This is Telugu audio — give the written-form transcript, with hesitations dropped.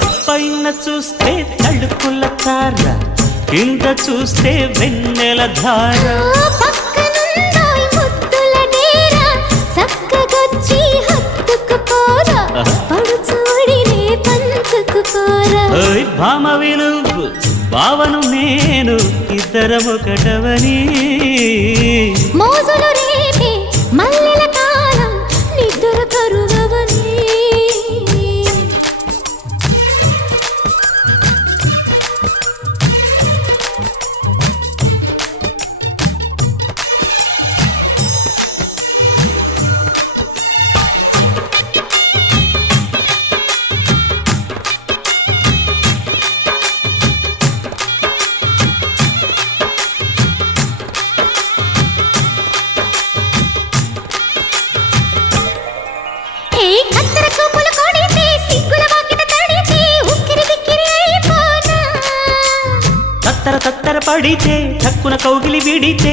పైన చూస్తే తడుకుల తార, కింద చూస్తే వెన్నెల ధార. పక్కనుందోయ్ ముద్దుల డేరా, చక్కగొచ్చి హత్తుకుపోరా, పడుచోడినే పంచుకుపోరా. ఓయ్ భామవి నువ్వు, భావను నేను, ఇద్దరమొకటవని. మోజులు రేపే మల్లెల కాలం, నిద్ర కరువవని. తత్తర తత్తర పడితే, చక్కున కౌగిలి విడితే.